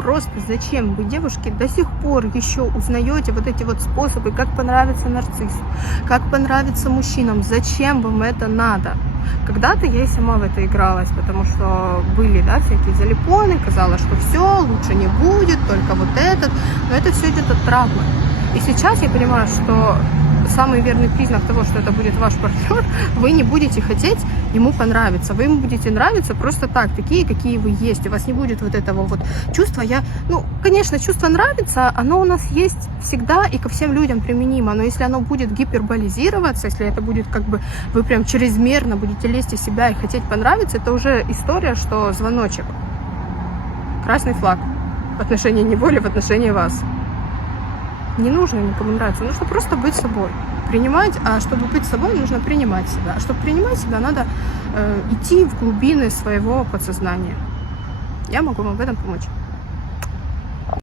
просто зачем вы, девушки, до сих пор еще узнаете вот эти вот способы, как понравиться нарциссу, как понравиться мужчинам? Зачем вам это надо? Когда-то я и сама в это игралась, потому что были, да, всякие залипоны, казалось, что все, лучше не будет, только вот этот, но это все идет от травмы. И сейчас я понимаю, что самый верный признак того, что это будет ваш партнер, вы не будете хотеть ему понравиться, вы ему будете нравиться просто так, такие, какие вы есть, у вас не будет вот этого вот чувства, конечно, чувство нравится, оно у нас есть всегда и ко всем людям применимо, но если оно будет гиперболизироваться, если это будет как бы, вы прям чрезмерно будете лезть из себя и хотеть понравиться, это уже история, что звоночек, красный флаг в отношении него или в отношении вас. Не нужно никому нравиться, нужно просто быть собой, принимать, а чтобы быть собой, нужно принимать себя, а чтобы принимать себя, надо идти в глубины своего подсознания. Я могу вам в этом помочь.